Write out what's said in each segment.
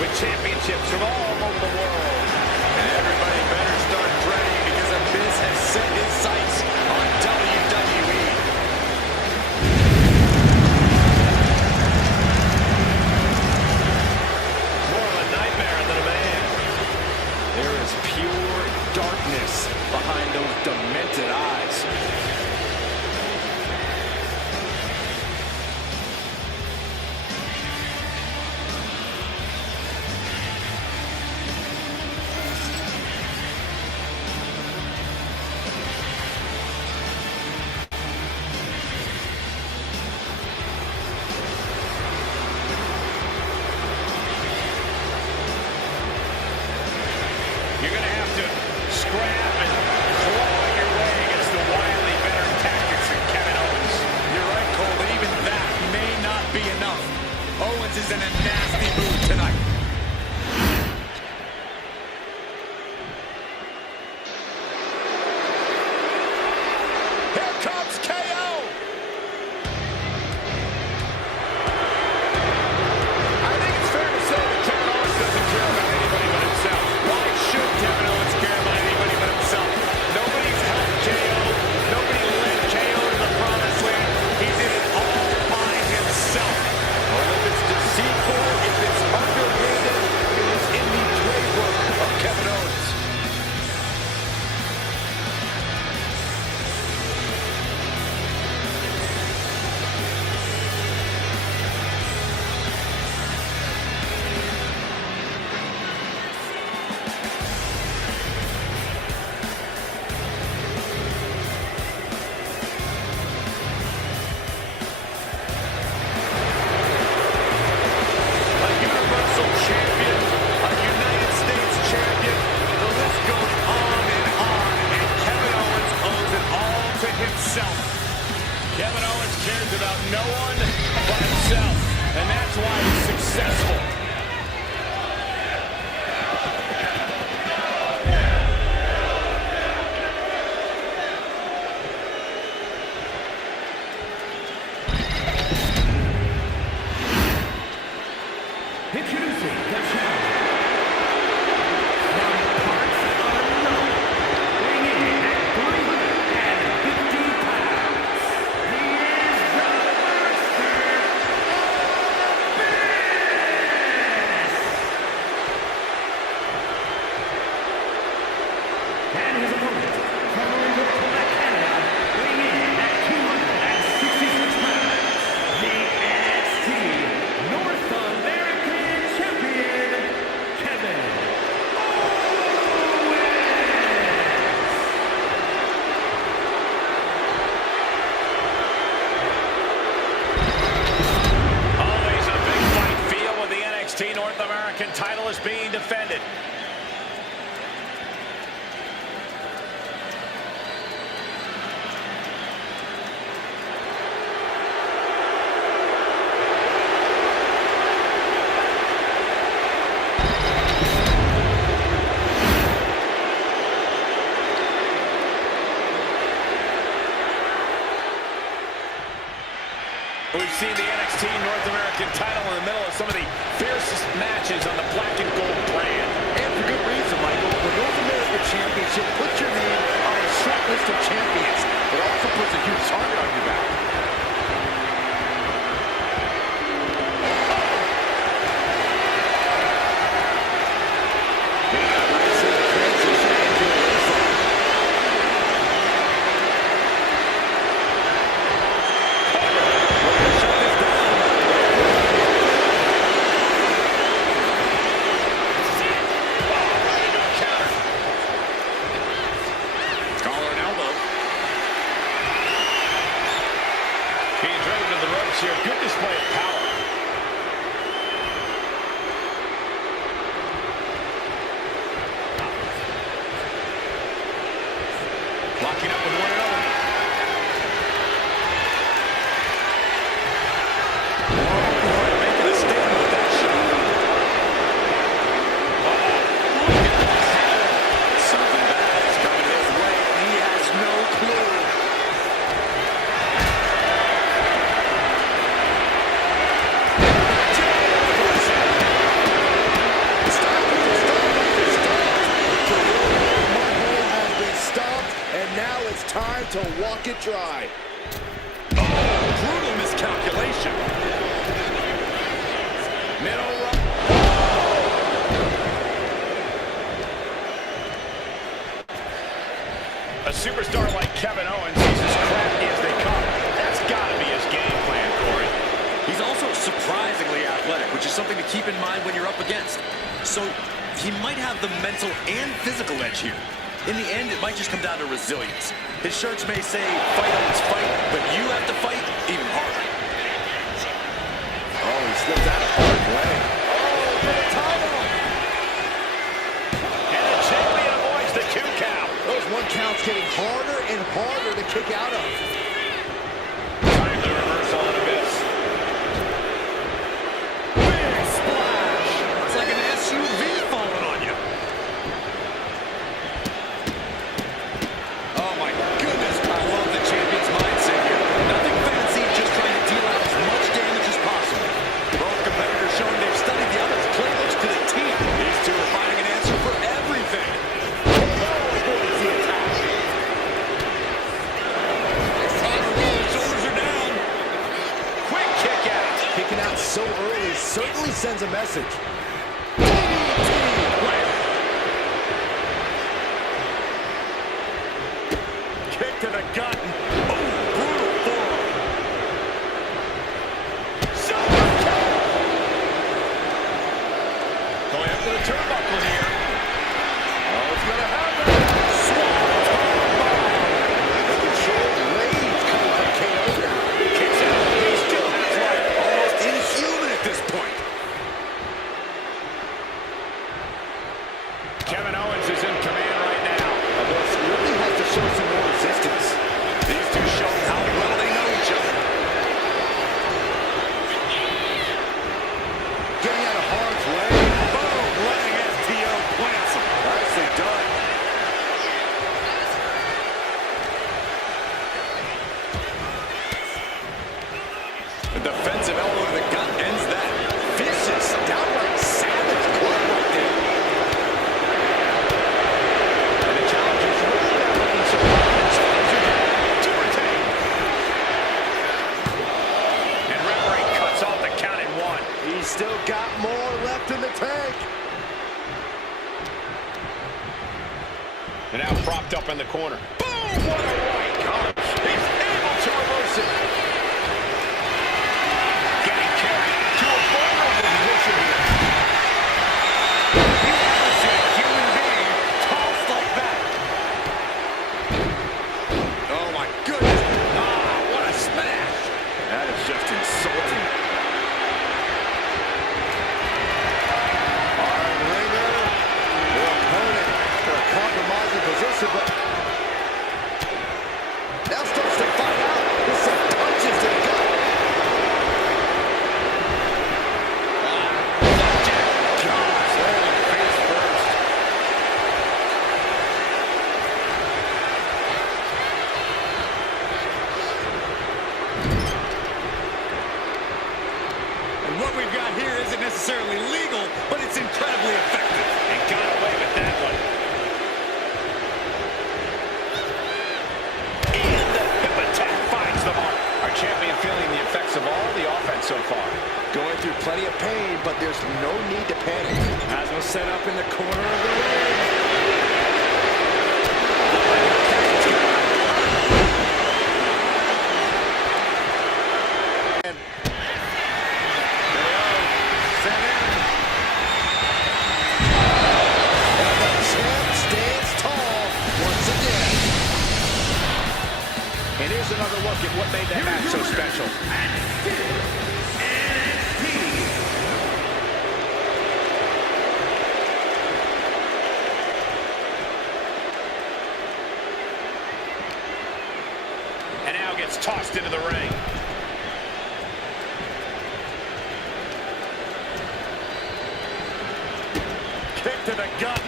with championships from all over the world. And everybody better start praying because the Miz has set his sights on WWE. More of a nightmare than a man. There is pure darkness behind those demented eyes. You're going to have to scrap and claw your way against the wildly veteran tactics of Kevin Owens. You're right, Cole, but even that may not be enough. Owens is in a nasty mood tonight. Here comes KO! I think it's fair to say that Kevin Owens doesn't care about anybody but himself. Why should Kevin Owens care about anybody but himself? Nobody's helped KO. Nobody led KO to the promised land. He did it all by himself. Well, if it's deceitful, if it's underhanded, it is in the playbook of Kevin Owens. A Universal Champion, a United States Champion, the list goes on, and Kevin Owens owes it all to himself. Kevin Owens cares about no one but himself, and that's why he's successful. Introducing the challenger from parts unknown, weighing in at 350 pounds. He is the Monster Abyss! And his opponent from Louisville, Quebec, Canada, weighing in at 266 pounds. The NXT North American Champion, Kevin Owens! Always a big fight feel when the NXT North American title is being defended. We've seen the NXT North American title in the middle of some of the fiercest matches on the black and gold brand. And for good reason, Michael. When North America Championship puts your name on a short list of champions, it also puts a huge target on your back. Nicely transition into a waistline. Shut this down. Right into a counter. Collar and elbow. time to walk it dry. Oh, brutal miscalculation. Middle rope. A superstar like Kevin Owens is as crafty as they come. That's got to be his game plan, Corey. He's also surprisingly athletic, which is something to keep in mind when you're up against. So he might have the mental and physical edge here. In the end, it might just come down to resilience. His shirts may say, fight Owens, fight, but you have to fight even harder. Oh, he slipped out of hard way. Oh, for the title! And the champion avoids the 2 count. Those 1 counts getting harder and harder to kick out of. Time to reverse all of this. Big splash! It's like an SUV falling on you. Oh my goodness, I love the champion's mindset here. Nothing fancy, just trying to deal out as much damage as possible. Both competitors showing they've studied the other's playbooks to the team. These two are finding an answer for everything. Shoulders are down. Quick kick out. Kicking out so early certainly sends a message. Kick to the gut. Oh, brutal forearm. Silver kick. Going up to the turnbuckle here. Oh, it's going to happen. The controlled rage coming from KO now. Kicks out. He still has life. Almost inhuman at this point. Kevin Owens is in command right now. This really has to show some more resistance. These two show how well they know each other. Getting out of harm's way. Boom, letting FTO plants him. Nicely done. The defensive elbow to the gut ends that. Vicious, downright savage club right there. And the challenger's really not looking so hard. The challenger to retain. And referee cuts off the count at 1. He's still got more left in the tank. And now propped up in the corner. Boom! What a right punch. He's able to reverse it. Getting carried to a vulnerable position here. You never see a human being tossed like that. Oh my goodness. Ah, what a smash. That is just insulting. Arm wringer. The opponent for a compromising position, but now starts to fight out with some punches to the gut. Gosh, landing face first. And what we've got here isn't necessarily legal, but it's incredibly effective. And got away with that one. And the hip attack finds the mark. Our champion feeling the effects of all the offense so far. Going through plenty of pain, but there's no need to panic. As was set up in the corner of the ring. Set in. And the champ stands tall once again. And here's another look at what made that match so special. And now gets tossed into the ring. Kick to the gut.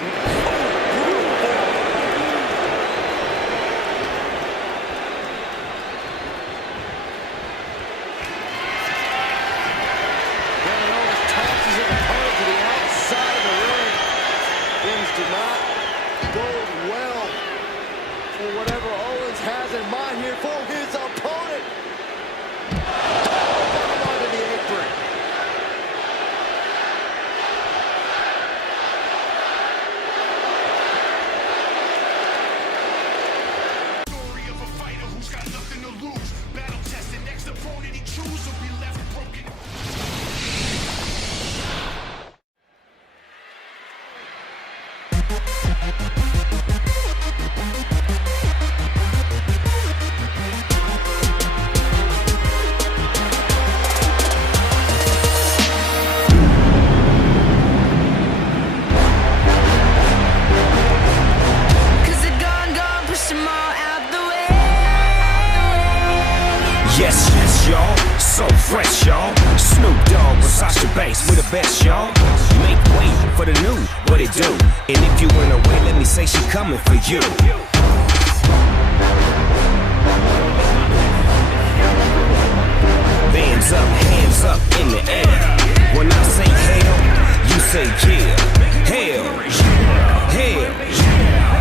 Kevin Owens tosses his opponent to the outside of the ring. Things do not bode well for whatever Owens has in best, y'all. Make way for the new, what it do? And if you run away, let me say she coming for you. Hands up in the air. When I say hell, you say yeah. Hell, hell.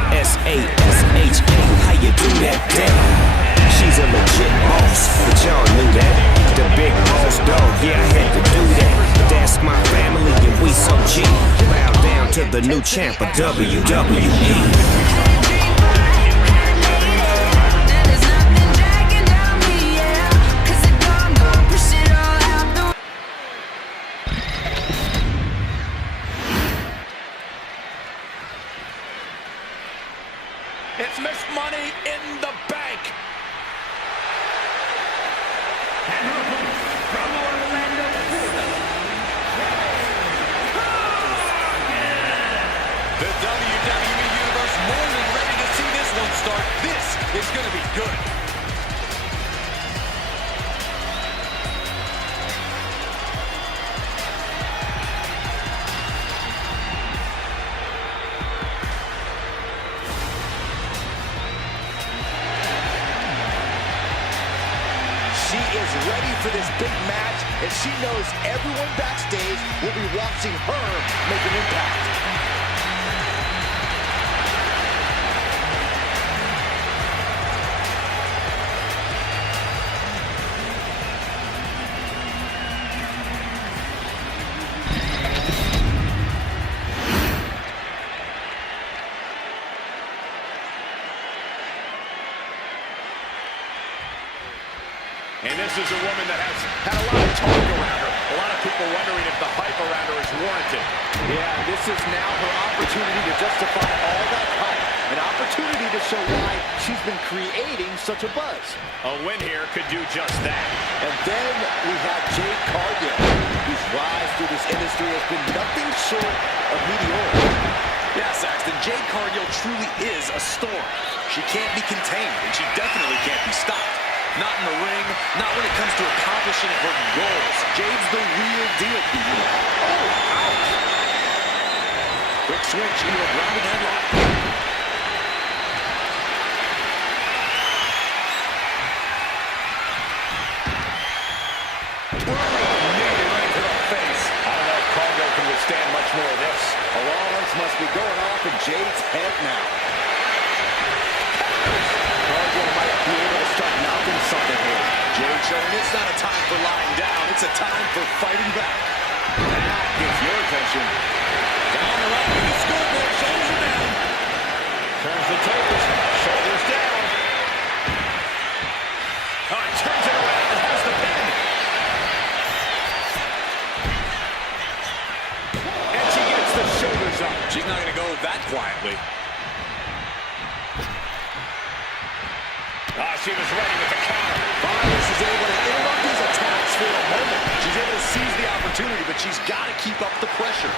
S-A-S-H-A, how you do that, damn? She's a legit boss, but y'all knew that. The big boss dog, yeah, I had to do that. That's my family and we so G. Bow down to the new champ of WWE. It's Miss Money in the Bank. And her opponent from Orlando, Florida, The WWE Universe more than ready to see this one start. This is going to be good. She is ready for this big match, and she knows everyone backstage will be watching her make an impact. And this is a woman that has had a lot of talk around her. A lot of people wondering if the hype around her is warranted. Yeah, this is now her opportunity to justify all that hype. An opportunity to show why she's been creating such a buzz. A win here could do just that. And then we have Jade Cargill, whose rise through this industry has been nothing short of meteoric. Yeah, Saxton, Jade Cargill truly is a storm. She can't be contained, and she definitely can't be stopped. Not in the ring, not when it comes to accomplishing her goals. Jade's the real deal. Oh, ouch! Quick switch into a grounded headlock. Right to the face. I don't know if Cargill can withstand much more of this. Alarms must be going off in Jade's head now. Cargill might be able to start mounting something here. Jade showing it's not a time for lying down, it's a time for fighting back. That gets your attention. Down the right with the scoreboard, shoulders are down. Turns the tables, shoulders down. Oh, turns it around and has the pin. And she gets the shoulders up. She's not going to go that quietly. She was ready with the counter. Violence is able to interrupt these attacks for a moment. She's able to seize the opportunity, but she's got to keep up the pressure.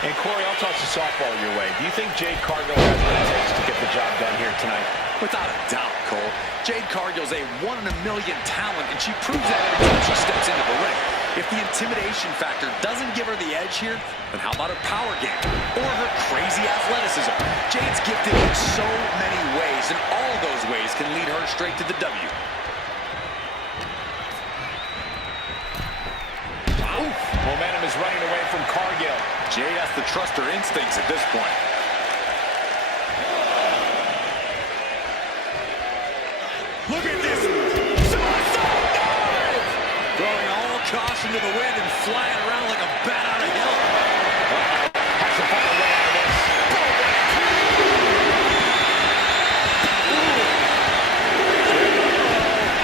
And Corey, I'll toss a softball your way. Do you think Jade Cargill has what it takes to get the job done here tonight? Without a doubt, Cole. Jade Cargill's a 1 in a million talent, and she proves that every time she steps into the ring. If the intimidation factor doesn't give her the edge here, then how about her power game? Or her crazy athleticism? Jade's gifted in so many ways, and all of those ways can lead her straight to the W. Oof. Momentum is running away from Cargill. Jade has to trust her instincts at this point. Look at this! Suicide dive! Throwing all caution to the wind and flying around like a bat out of hell. Has to find a way out of this.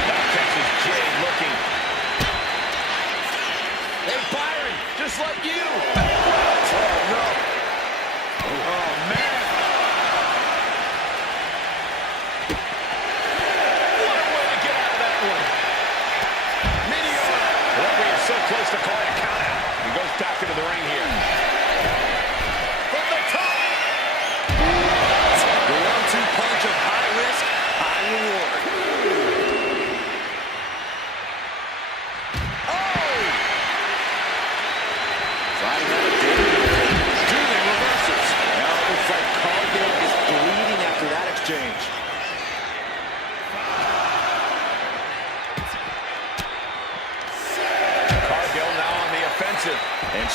That catches Jade looking. Hey, Byron, just like you. Oh, no. Oh, man. What a way to get out of that one. Meteor. The referee is so close to calling a count out. He goes back into the ring here. From the top. The 1-2 punch of high risk, high reward.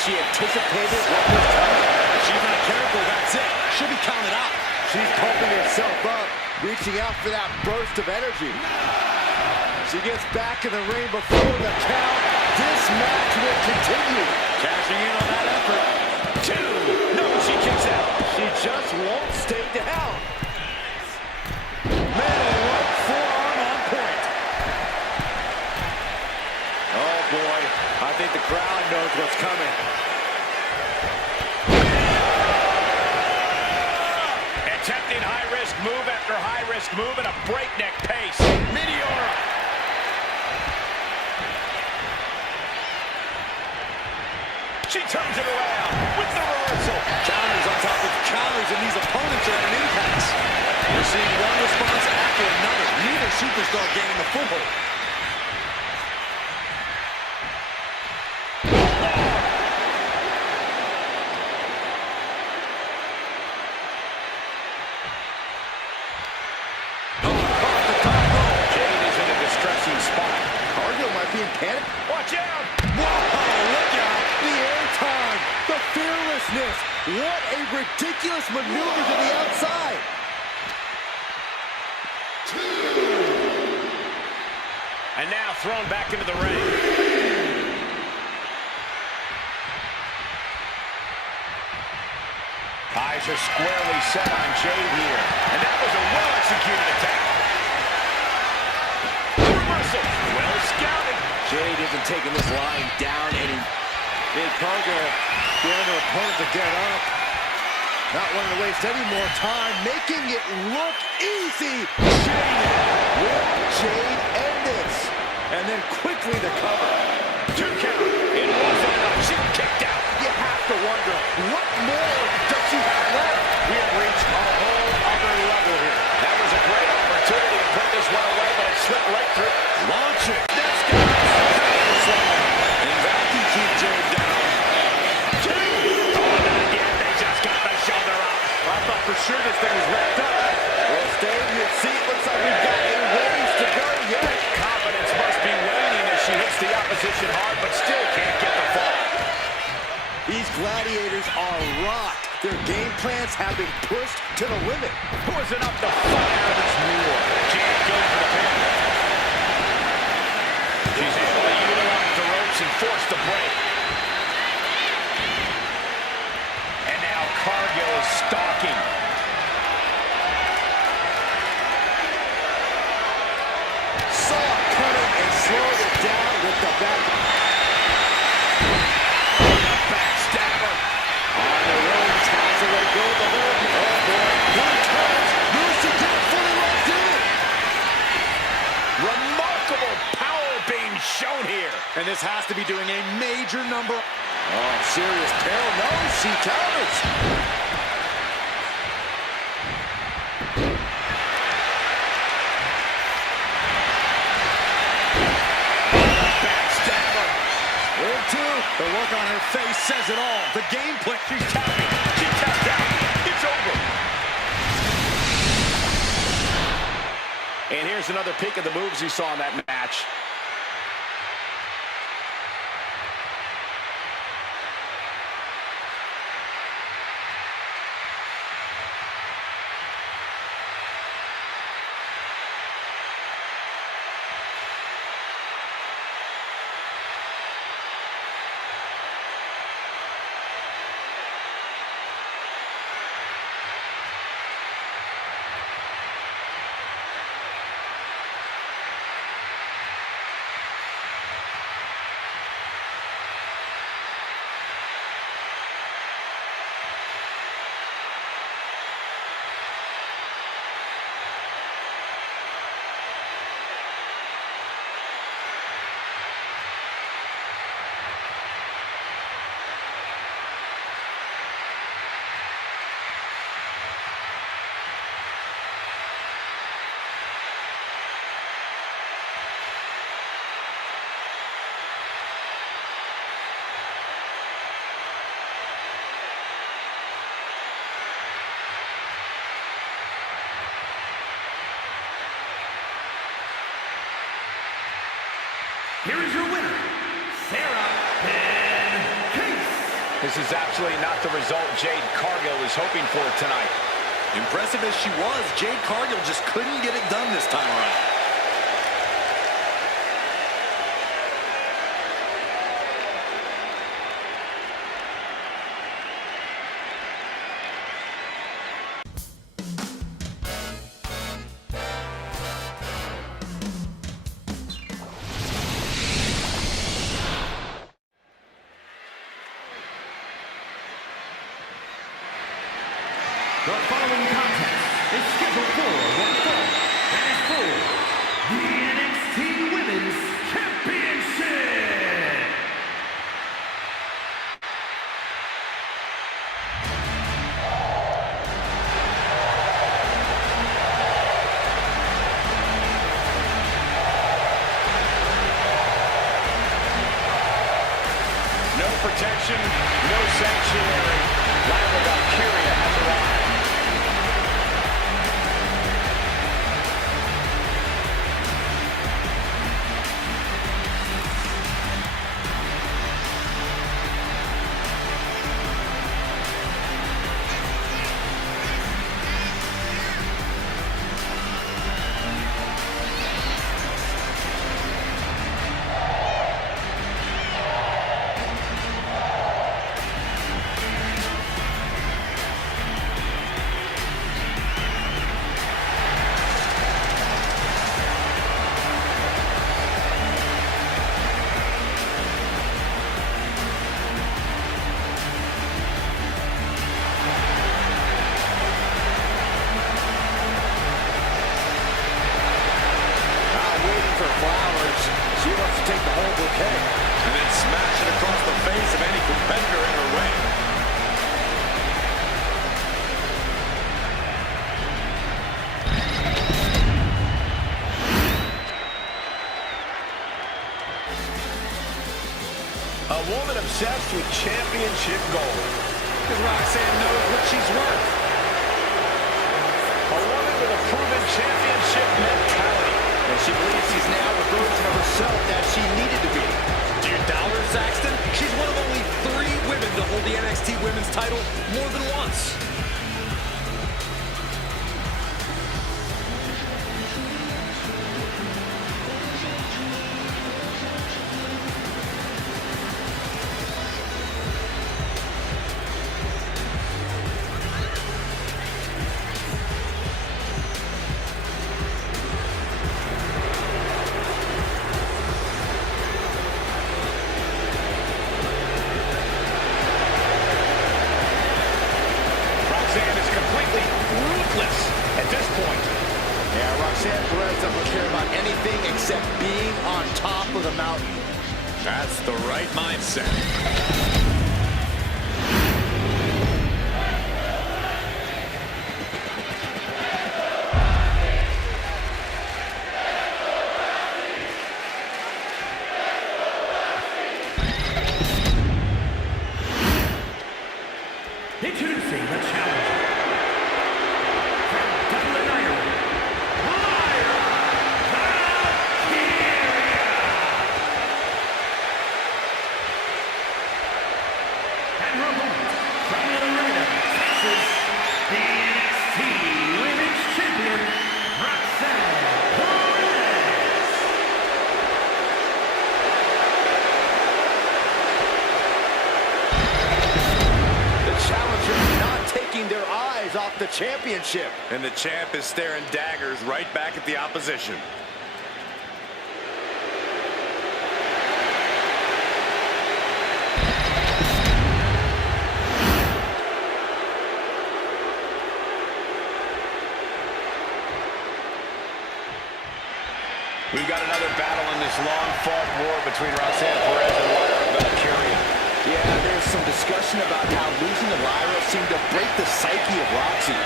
she anticipated what was coming. If she's not careful, that's it. She'll be counted out. She's pumping herself up, reaching out for that burst of energy. She gets back in the ring before the count. This match will continue. Cashing in on that effort. 2. No, she kicks out. She just won't stay down. Man, a right forearm on point. Oh boy, I think the crowd knows what's coming. Attempting high-risk move after high-risk move at a breakneck pace. Meteora. She turns it around with the reversal. Counters on top of counters, and these opponents are at an impasse. We're seeing one response after another. Neither superstar gaining a foothold. Jade is in a distressing spot. Cargill might be in panic. Watch out! Whoa, look out! The airtime, the fearlessness. What a ridiculous maneuver to the outside. And now thrown back into the ring. Eyes are squarely set on Jade here. And that was a well-executed attack. Reversal. Well scouted. Jade isn't taking this lying down any. Big Cargill getting her opponent to get up. Not wanting to waste any more time, making it look easy. Jade, will Jade end this? And then quickly the cover. 2 count. It wasn't enough. She kicked out. You have to wonder, what more does she have left? We have reached a whole other level here. That was a great opportunity to put this one away, but it slipped right through. Launch it. That's got And that can keep Jade down. 2. Oh, not yet. They just got the shoulder up. I thought for sure this thing was wrapped up. Well, stay in your seat. Looks like we've got a ways to go yet. Confidence must be waning as she hits the opposition hard, but still can't get the fall. These gladiators are rocked. Their game plans have been pushed to the limit. Who is enough to fight out of this war? Jade goes for the pin. She's able to utilize the ropes and force the break. And now Cargill is stalking. Saw it coming and slowed it down with the back. Backstabber. On the ropes, has to let go of the hold. Oh boy, here it comes. Lucy can't fully locked in. Remarkable power being shown here. And this has to be doing a major number. Oh, serious peril. No, she counters. Backstabber. Into. The look on her face says it all. The game plan. She's tapping. She tapped out. It's over. And here's another peek of the moves you saw in that match. This is absolutely not the result Jade Cargill is hoping for tonight. Impressive as she was, Jade Cargill just couldn't get it done this time around. The following contest is scheduled for one fall and is for the NXT Women's Championship. No protection, no sanctuary. Lyra Valkyria has arrived. She wants to take the whole bouquet. And then smash it across the face of any competitor in her way. A woman obsessed with championship gold. Because Roxanne knows what she's worth. A woman with a proven championship mentality. And she believes she's now the version of herself that she needed to be. Do you doubt her, Saxton? She's one of only 3 women to hold the NXT Women's title more than once. Roxanne is completely ruthless at this point. Yeah, Roxanne Perez doesn't care about anything except being on top of the mountain. That's the right mindset. Introducing the challenger from Dublin, Ireland, Lyra Valkyria. And her opponent from Laredo, Texas, the NXT Women's Champion, Roxanne Perez. The challenger not taking their eyes off the championship. And the champ is staring daggers right back at the opposition. We've got another battle in this long-fought war between Roxanne Perez and Lyra Valkyria. Yeah, there's some discussion about how losing to Lyra seemed to break the psyche of Roxy.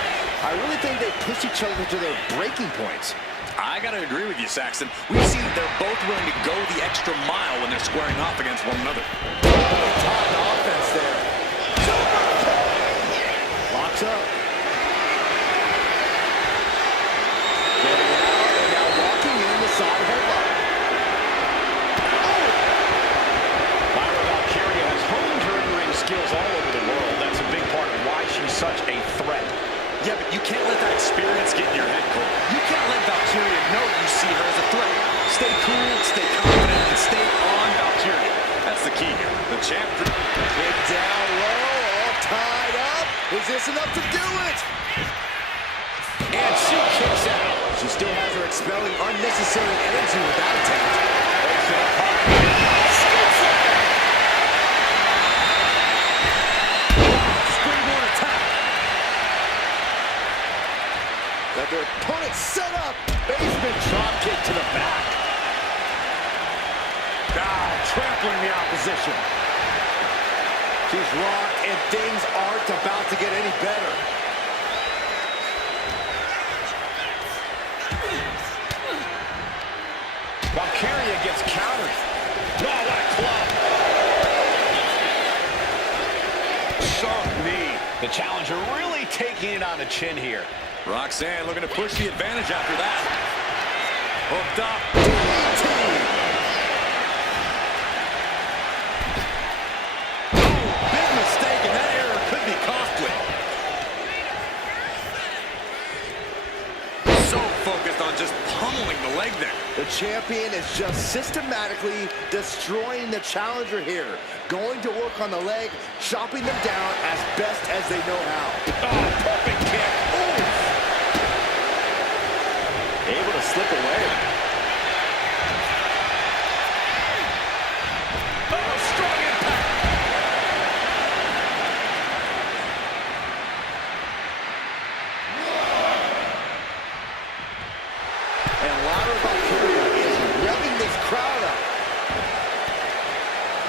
I really think they push each other to their breaking points. I gotta agree with you, Saxton. We've seen that they're both willing to go the extra mile when they're squaring off against one another. Top offense there. Locks up. Getting out and now walking in the side headlock. Lyra Valkyria has honed her in-ring skills all champ. Kick down low, all tied up. Is this enough to do it? And she kicks out. She still has her expelling unnecessary energy with that attempt. Springboard attack. Got their opponent set up. Basement drop kick to the back. Trampling the opposition. She's rocked, and things aren't about to get any better. Valkyria gets countered. Oh, what a club. Sharp knee. The challenger really taking it on the chin here. Roxanne looking to push the advantage after that. Hooked up. Big mistake, and that error could be costly. So focused on just pummeling the leg there. The champion is just systematically destroying the challenger here. Going to work on the leg, chopping them down as best as they know how. Oh, perfect kick. Ooh. Able to slip away. Oh, strong impact. And Lara Valkyria is revving this crowd up.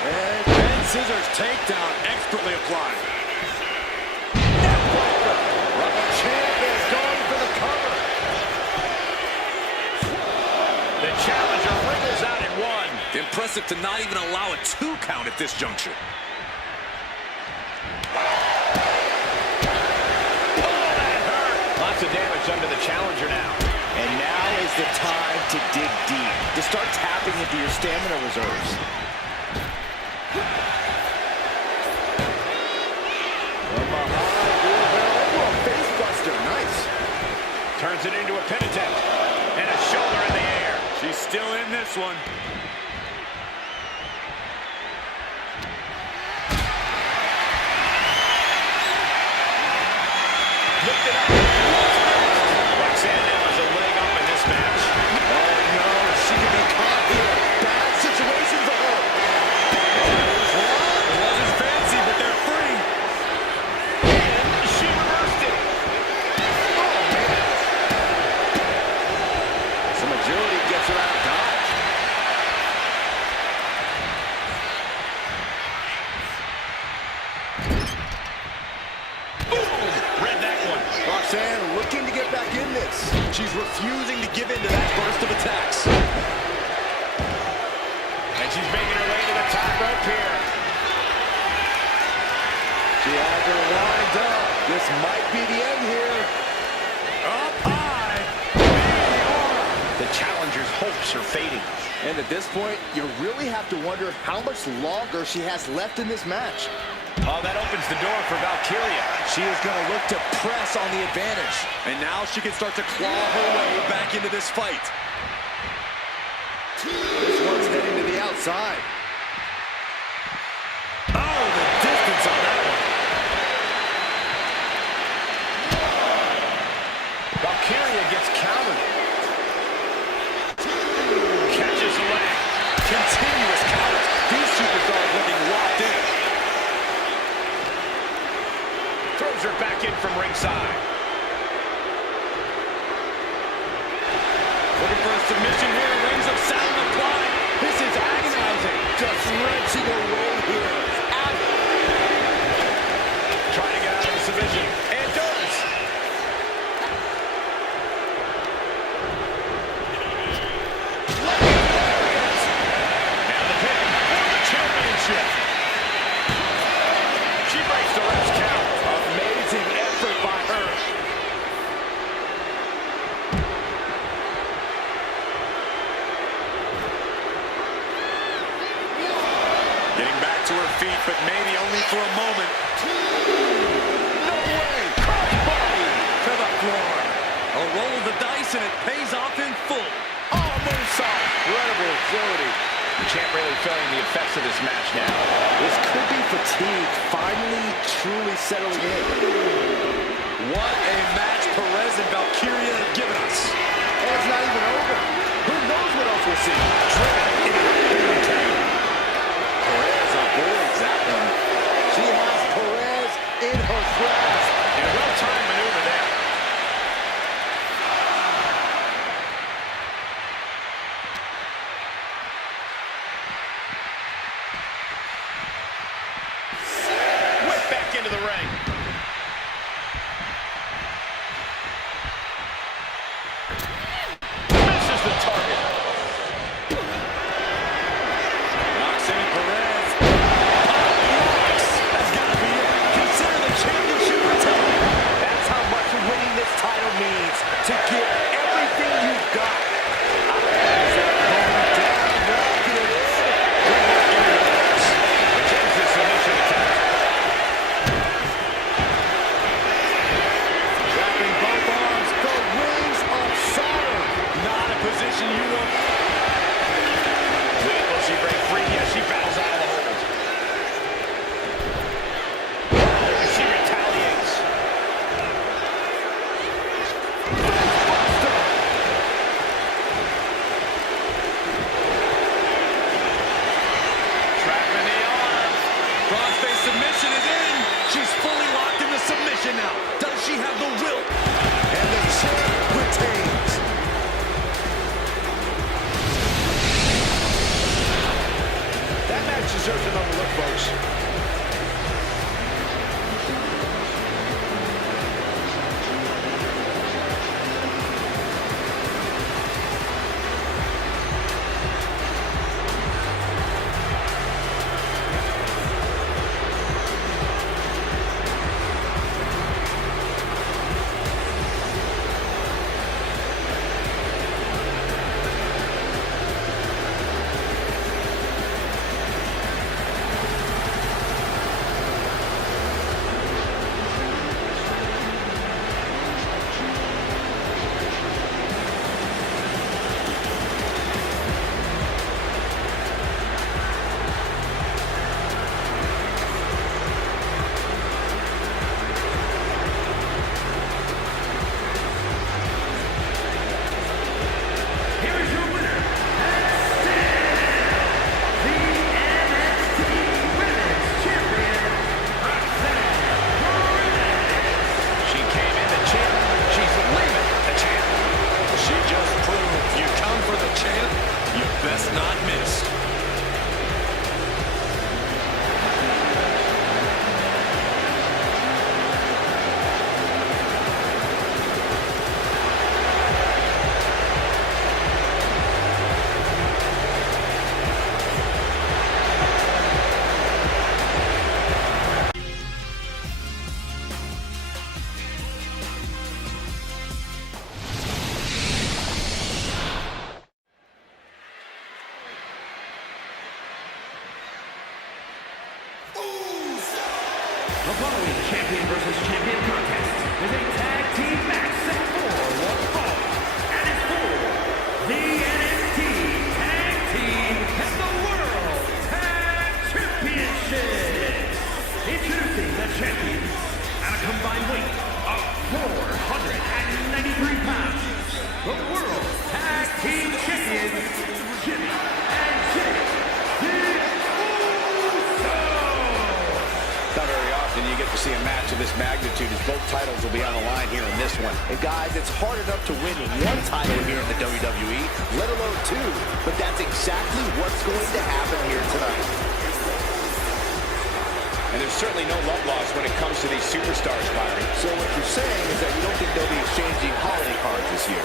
And And scissors takedown expertly applied. the champ is going for the cover. The challenger wriggles out at one. Impressive to not even allow a 2 count at this juncture. Lots of damage under the challenger now. And now is the time to dig deep, to start tapping into your stamina reserves. From behind, wheelbarrow, a face buster, nice. Turns it into a pin attempt. And a shoulder in the air. She's still in this one. Lift it up. Roxanne now has a leg up in this match. Oh no, she could be caught here. Bad situation for her. It wasn't fancy, but they're free. And she reversed it. Some agility gets her out of dodge. Boom! Read that one. Roxanne looking to get back in this. She's refusing to give in to that burst of attacks. And she's making her way to the top rope here. She has her lined up. This might be the end here. Up high. The challenger's hopes are fading. And at this point, you really have to wonder how much longer she has left in this match. Oh, that opens the door for Valkyria. She is going to look to press on the advantage. And now she can start to claw her way back into this fight. This one's heading to the outside. Oh, the distance on that one. Valkyria gets countered. Catches the leg. Continuous counters. These superstars looking locked in. Throws her back in from ringside. Looking for a submission here. Rings of sound applied. This is agonizing. Just wrenching away here. Trying to get out of the submission. And does. And the pin for the championship. She breaks the ref's count. Amazing effort by her. Getting back to her feet, but maybe only for a moment. No way. Crossbody To the floor. A roll of the dice, and it pays off in full. Oh, moonsault. Incredible agility. The champ really feeling the effects of this match now. This could truly settling in. What a match Perez and Valkyria have given us. And it's not even over. Who knows what else we'll see? Driven into the barricade. Perez avoids that one. She has Perez in her grasp. And a well-timed maneuver there. Whip back into the ring. Misses the target. Roxanne Perez. Nice. That's got to be it. Consider the championship retained. That's how much winning this title means. To give everything you've got. Retains the submission attempt. Wrapping both arms. The rings of Saturn. Not a position you want. Wait, will she break free? Yes, she battles out of the hold. Oh, she retaliates. Trapping the arm. Crossface submission is in. She's fully locked into submission now. Does she have the will? And the champ retains. That match deserves another look, folks. Here is your winner, and the NXT Women's Champion, Roxanne Perez. She came in the champ. She's leaving the champ. She just proved you come for the champ, you best not miss. The following champion versus champion contest is a tag team match set for one fall, and it's for the NXT Tag Team and the World Tag Championships. Introducing the champions at a combined weight of 493 pounds, the World Tag Team Champions, Jimmy and Jay. Not very often you get to see a match of this magnitude, as both titles will be on the line here in this one. And guys, it's hard enough to win one title here in the WWE, let alone two. But that's exactly what's going to happen here tonight. And there's certainly no love lost when it comes to these superstars, Byron. So what you're saying is that you don't think they'll be exchanging holiday cards this year?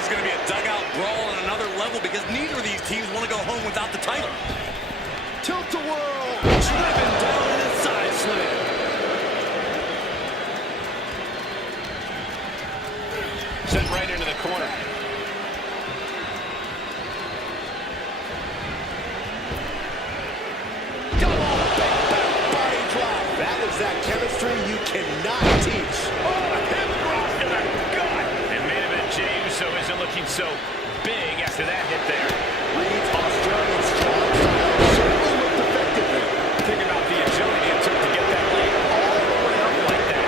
this is going to be a dugout brawl on another level because neither of these teams want to go home without the title. Tilt-a-whirl. Driven down in a side slam. Sent right into the corner. Body drop. That is that chemistry you cannot teach. Oh, hip drop to the gut. And main event James so isn't looking so big after that hit there. Reed's Australian strong style certainly looked effective there. Think about the agility it took to get that leg all the way up like that.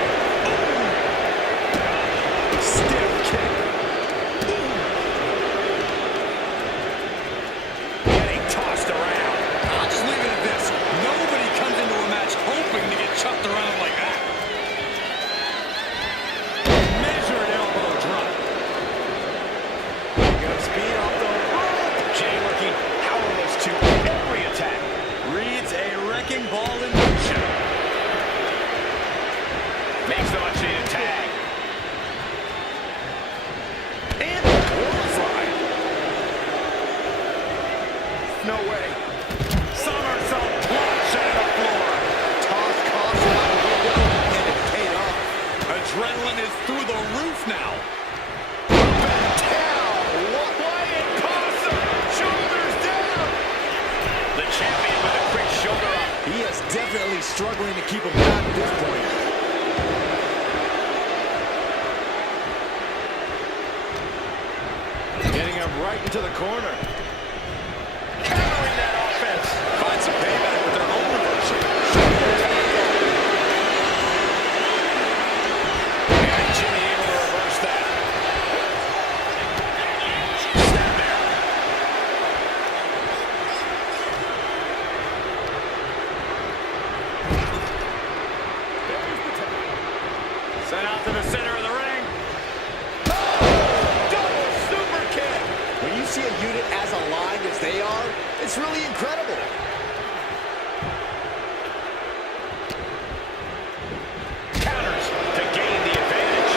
Stiff kick. Getting tossed around. I'll just leave it at this. Nobody comes into a match hoping to get chucked around like that. Measured elbow drop. Good speed off the rope. Jay looking powerless to every attack. Reads a wrecking ball in motion. Makes the much needed tag. And the clothesline. No way. Somersault plunge into the floor. Toss caution out the window, and it paid off. Adrenaline is through the roof now. Quiet possum. Shoulders down. The champion with a quick shoulder up. He is definitely struggling to keep him down at this point. Getting him right into the corner. Countering that offense. Find some payback with their own reversal. And Jimmy able to reverse that. Snap there. Sent out to the center of the ring. Double super kick. When you see a unit as aligned as they are, it's really incredible. Counters to gain the advantage.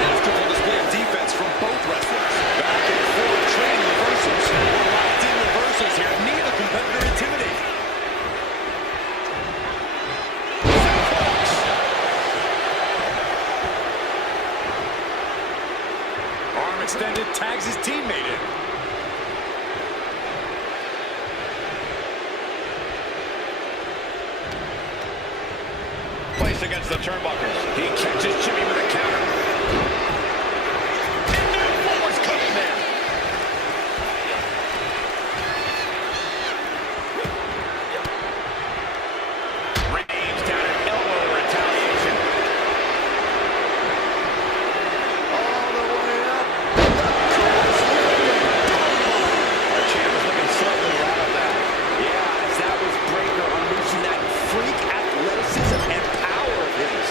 Masterful display of defense from both wrestlers. Back and forth trading reversals. Locked in reversals here. Neither competitor intimidated. Arm extended, tags his teammate in. Placed against the turnbuckles. He catches Jimmy with a counter. And knew what was coming there. Reigns down an elbow retaliation. All the way up. Our champ is looking slightly out of that. Yeah, as that was Breakker unleashing that freak athleticism and power of his.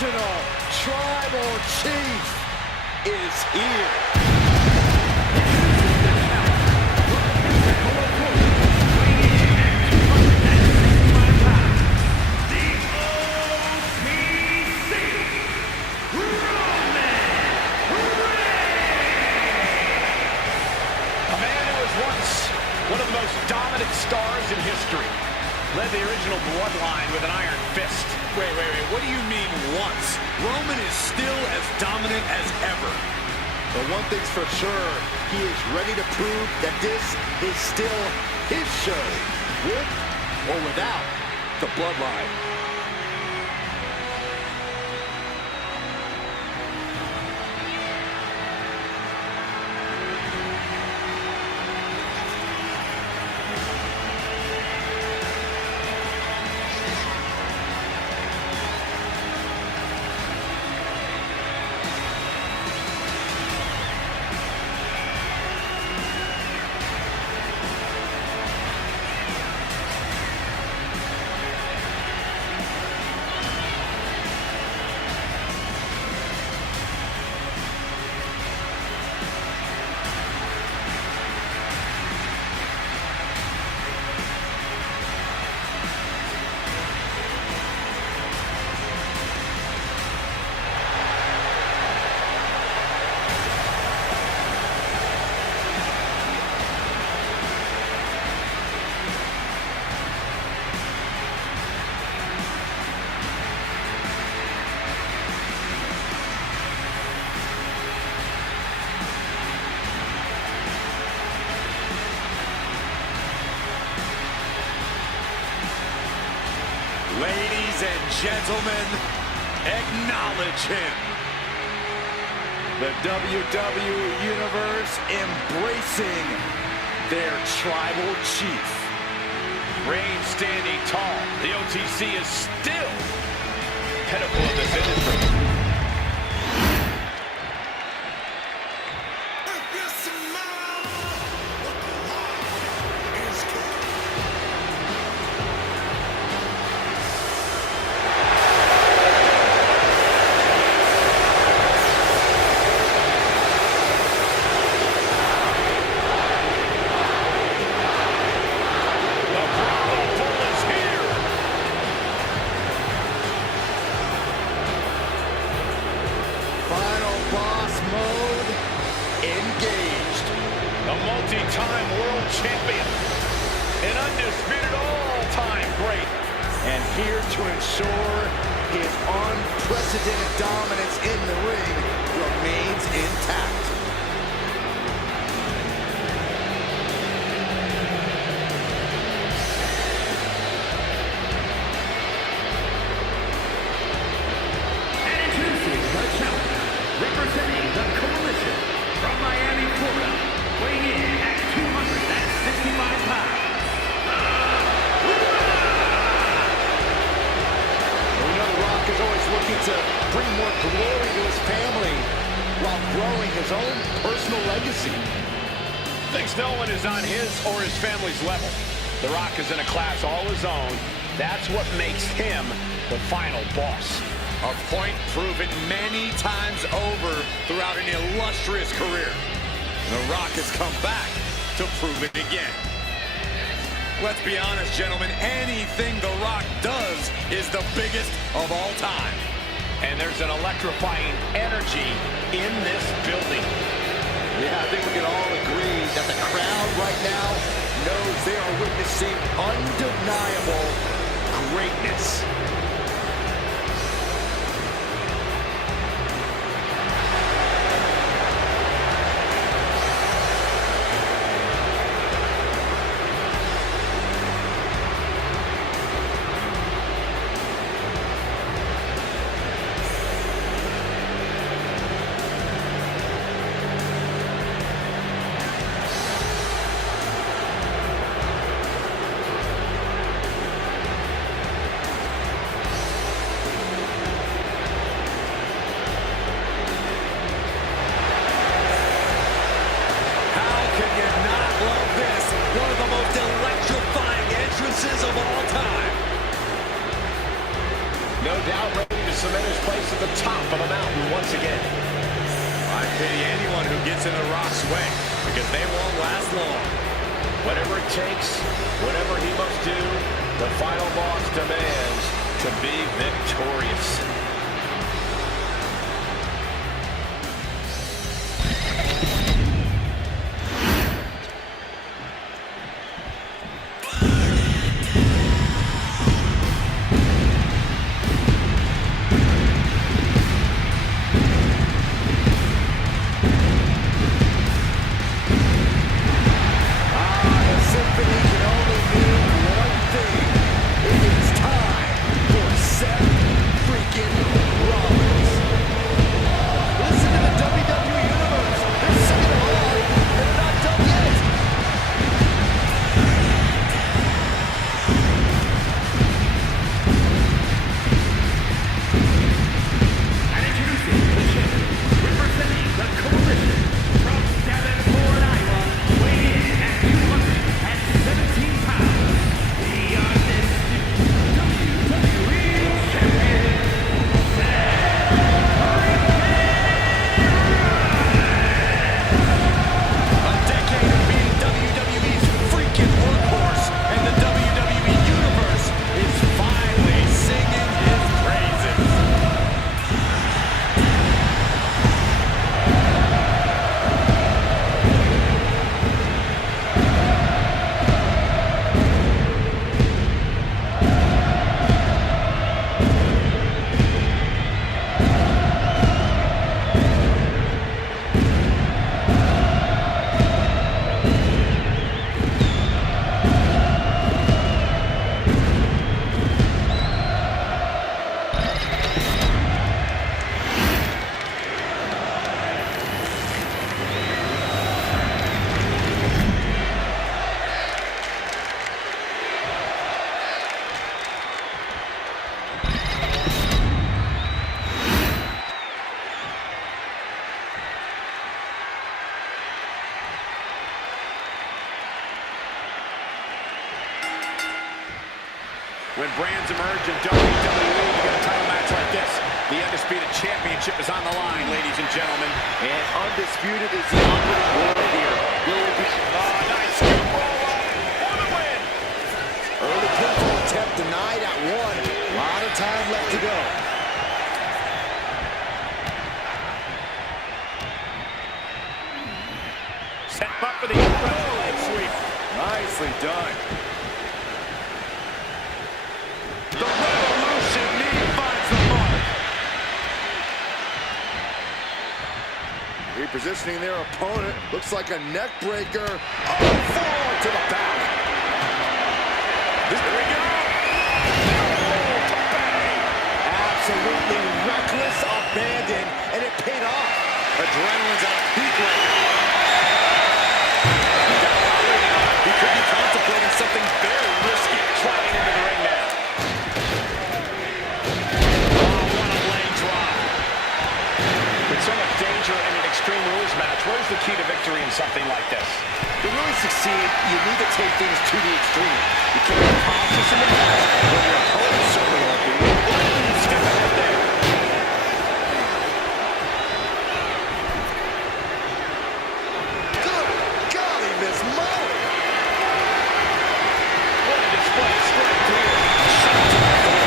original Tribal Chief is here. One of the most dominant stars in history. Led the original bloodline with an iron fist. Wait. What do you mean once? Roman is still as dominant as ever. But one thing's for sure, he is ready to prove that this is still his show, with or without the bloodline. Ladies and gentlemen, acknowledge him. The WWE Universe embracing their Tribal Chief. Reigns standing tall. The OTC is still pinnacle of this industry. Multi-time world champion, an undisputed all-time great. And here to ensure his unprecedented dominance in the ring remains intact. And introducing the challenger, representing the Coalition from Miami, Florida, weighing in at 265 pounds. We know The Rock is always looking to bring more glory to his family while growing his own personal legacy. Thinks no one is on his or his family's level. The Rock is in a class all his own. That's what makes him the final boss. A point proven many times over throughout an illustrious career. The Rock has come back to prove it again. Let's be honest, gentlemen, anything The Rock does is the biggest of all time. And there's an electrifying energy in this building. Yeah, I think we can all agree that the crowd right now knows they are witnessing undeniable greatness. cement his place at the top of the mountain once again. I pity anyone who gets in The Rock's way, because they won't last long. Whatever it takes, whatever he must do, the final boss demands to be victorious. When brands emerge in WWE, you get a title match like this. The Undisputed Championship is on the line, ladies and gentlemen. And Undisputed is the operative word here. Will it be... Nice scoop roll up for the win. Early pinfall attempt denied at 1. A lot of time left to go. Set up for the leg sweep. Nicely done. The Revolution knee finds the mark. Repositioning their opponent. Looks like a neck breaker. Oh, forward to the back. Here we go. Absolutely reckless abandon, and it paid off. Adrenaline's at a peak right now. He could be contemplating something very risky. Sliding into the ring now. With so much danger in an Extreme Rules match, what is the key to victory in something like this? To really succeed, you need to take things to the extreme. You can't be cautious in the match, but your opponent certainly won't be. Step ahead there. Good golly, Miss Molly! What a display of strength here. Shot to the floor.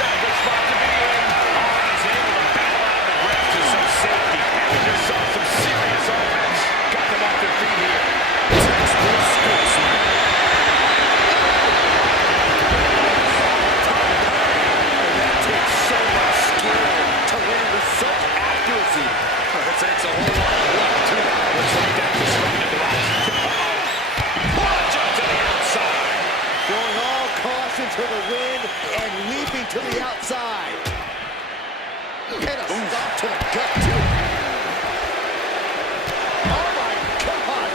Not a good spot to be in. Oh, he's able to battle out of the grip to some safety. And we just saw some serious offense. Got them off their feet here. Textbook sportsman. That takes so much skill to land with such accuracy. It takes a whole lot of luck, too. Looks like that just right into the last. Plunge up to the outside. Throwing all caution to the wind and leaping to the outside. And a stop to the gut, too. Oh, my God.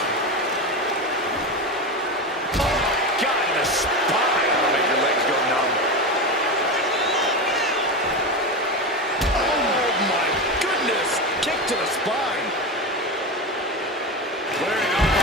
Oh, God, in the spine. That'll make your legs go numb. Oh, my goodness. Kick to the spine. Clearing off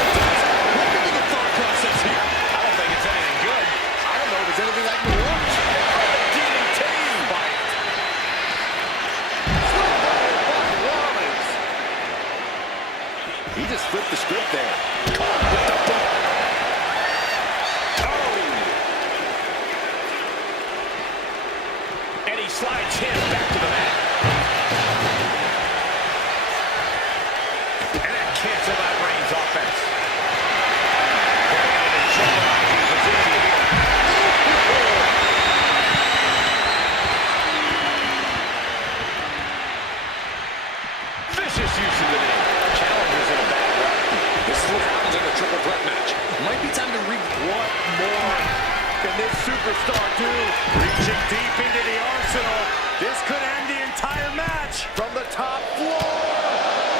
What more can this superstar do? Reaching deep into the arsenal. This could end the entire match. From the top floor.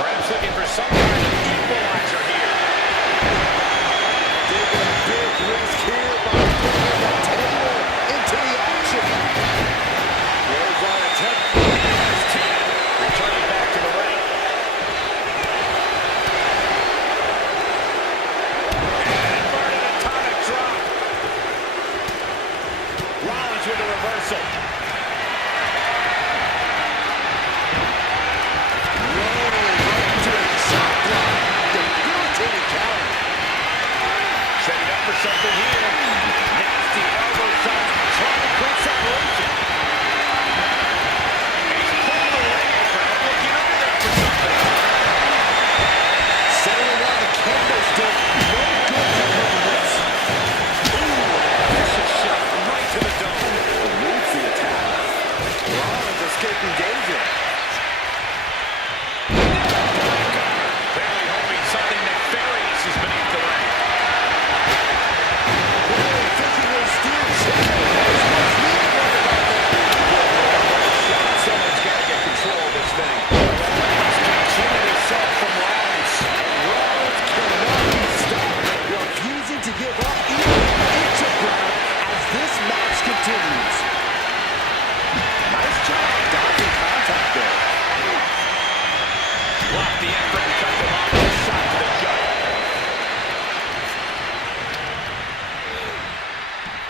Perhaps looking for some kind of equalizer here. Taking a big risk here by bringing the table into the action. There's our attempt. NXT returning back to the ring. And inverted atomic drop. Rollins with a reversal. Setting up for something here. Nasty elbow shot. Trying to create separation. And he's pulling the leg apron. Looking over there for something. Setting around the candlestick. No good to come from this. Ooh, vicious shot right to the dome. Eludes the attack. Rollins escaping danger. Barely hoping something nefarious is beneath the ring. Physically steel chair. Someone's got to get control of this thing. Rollins continue to sell from Rollins. Rollins cannot be stopped. Refusing to give up even an inch of ground as this match continues. Nice job dodging contact there. Block the effort and cut them off with a shot to the gut.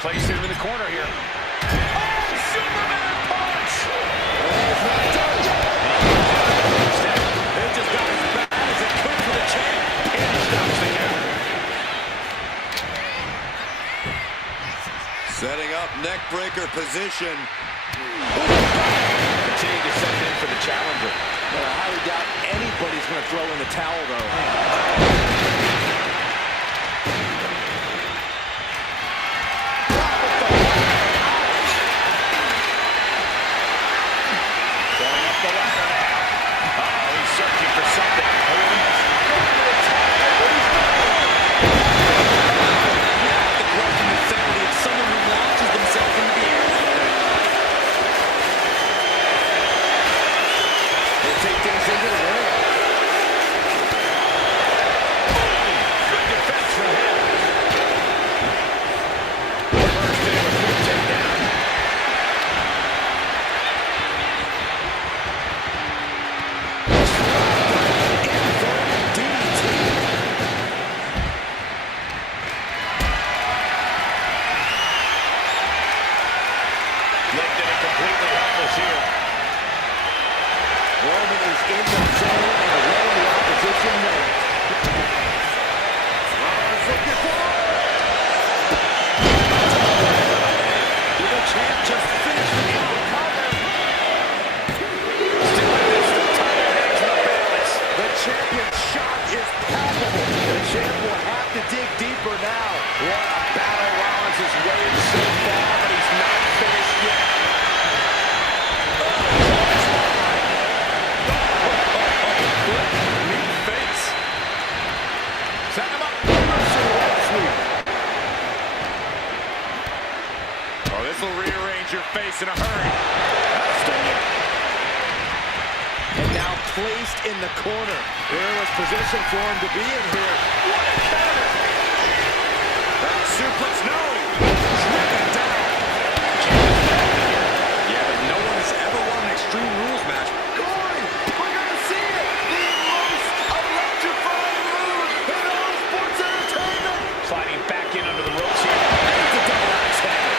Placed him in the corner here. Oh, Superman punch! It's not done yet. They just got as bad as it could for the champ. And he stops the count. Setting up neck breaker position. Continue to set in for the challenger. I highly doubt anybody's going to throw in the towel, though. Going up the ladder now. Oh, he's searching for something. The growth and insanity of someone who launches themselves into the air like that. They take things into the ring. Good defense from him. First in with a quick takedown. Looked at it completely helpless here. Roman is in the zone and letting the opposition know. Rollins looking for Did the champ just finish the count? Still in this, the title hangs in the balance. the champion's shot is palpable. The champ will have to dig deeper now. What a battle Rollins has waged so far, but he's not finished yet. Neat face. Set him up. Oh, this will rearrange your face in a hurry. And now placed in the corner. There was position for him to be in here. What a counter! Suplex, no! Driven down. Yeah, but no one has ever won an Extreme Rules match. Corey, we're going to see it. The most electrifying move in all sports entertainment. Sliding back in under the ropes here. It's a double axe handle.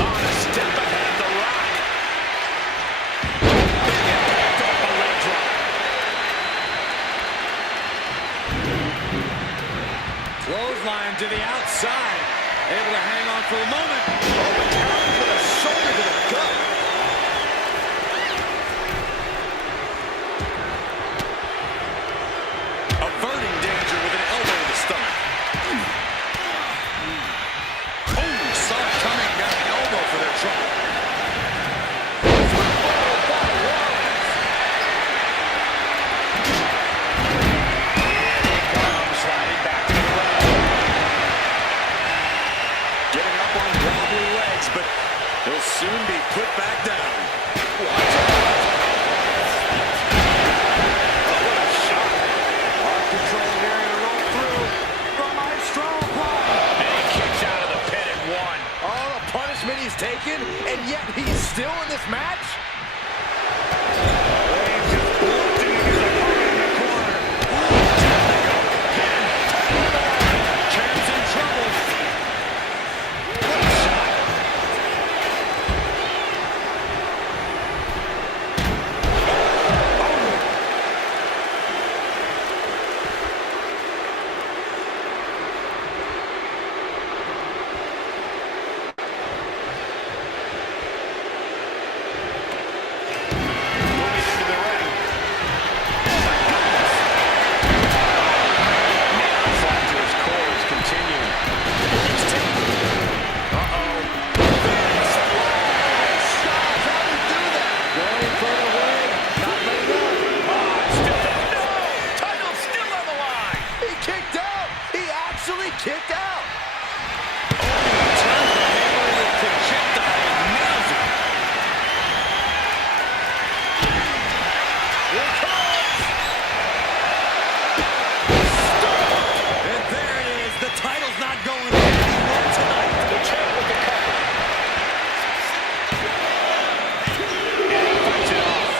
On a step ahead, The Rock. Big impact off the leg drop. Clothesline to the outside. Able to hang on for a moment. Oh, the challenge with a shoulder to the gut. Averting danger with an elbow to the stomach. Oh, saw it coming. Got an elbow for their trouble. back down. Control here and roll through. Strong play. And he kicks out of the pin at one. All the punishment he's taken, and yet he's still in this match? Reigns just lifting his opponent in the corner. Champ's in trouble. What a shot. Moving into the ring. Oh my goodness. Now flat to his core is continuing. Uh-oh. Going for the win. Not letting up. Oh, it's still there. No! Title's still on the line. He kicked out. He actually kicked out. Turns the hammer into projectile and nails it. Here it comes. And there it is. The title's not going anywhere tonight. The champ with the cover. And he fights it off.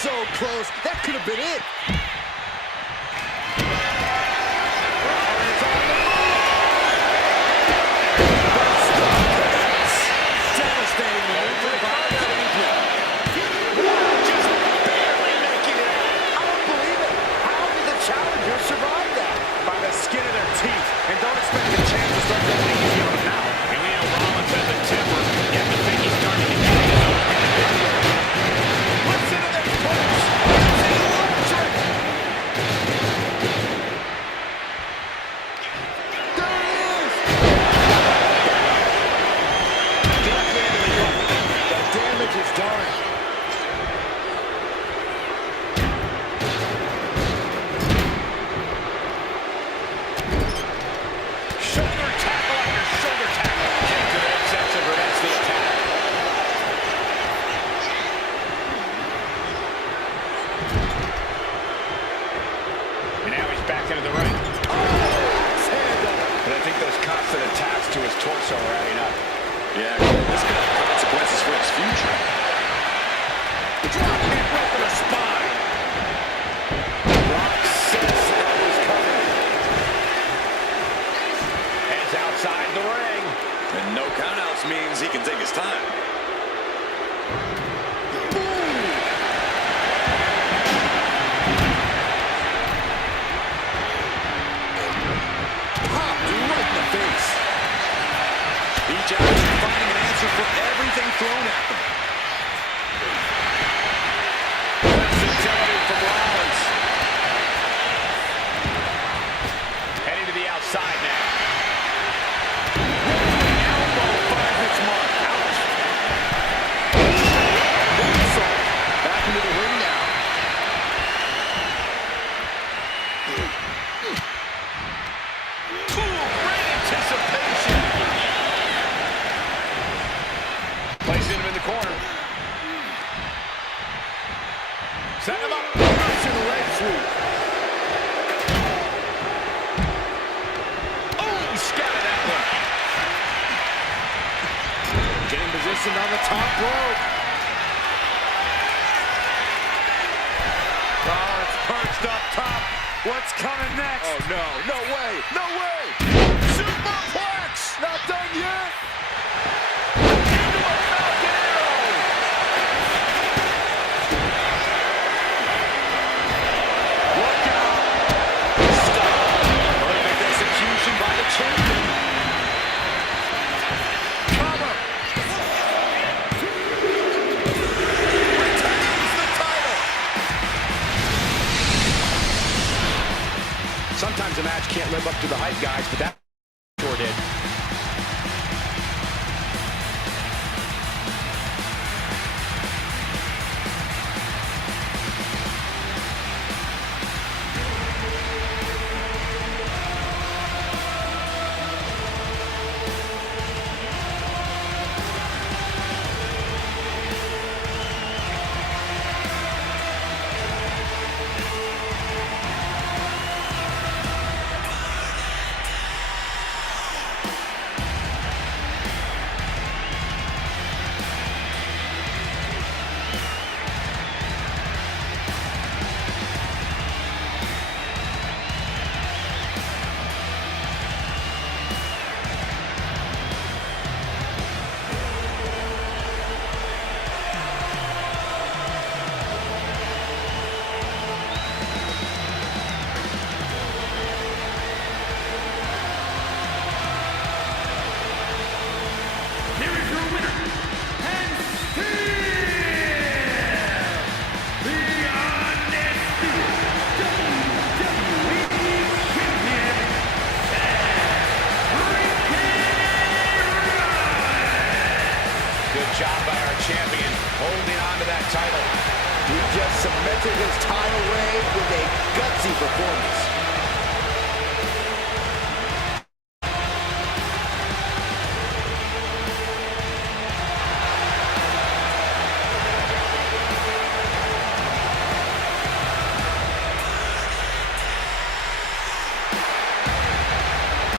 So close. That could have been it. Rollins on the Devastating maneuver by Champion. Just barely making it out. I don't believe it. How did the challenger survive that? By the skin of their teeth. And don't expect the champ to start going easy on him now. And we know Rollins has a temper. You have to think he's starting to get his own head. Listen to this push. It's electric. There it is. Directly into the yoke. The damage is done. Shoulder tackle after shoulder tackle. Kick to the midsection prevents the attack. And now he's back into the ring. But I think those constant attacks to his torso are adding up. Yeah, this could have consequences for his future. Drop kick right to the spine. Rock says that was coming. Heads outside the ring. And no countouts means he can take his time. Popped right in the face. Each action finding an answer for everything thrown at them. Versatility from Rollins. Heading to the outside now. Elbow finds its mark. Ouch. Back into the ring now. Ooh, great anticipation. Placing him in the corner. Set him up. Russian leg sweep. Oh, he scattered that one. Getting positioned on the top rope. Oh, it's perched up top. What's coming next? Oh no, no way, no way! Superplex! Not done yet! Into a Falcon Arrow! Look out! Stop! Perfect execution by the champion. Cover! Retains the title! Sometimes a match can't live up to the hype, guys, but that sure did. entered his title reign with a gutsy performance.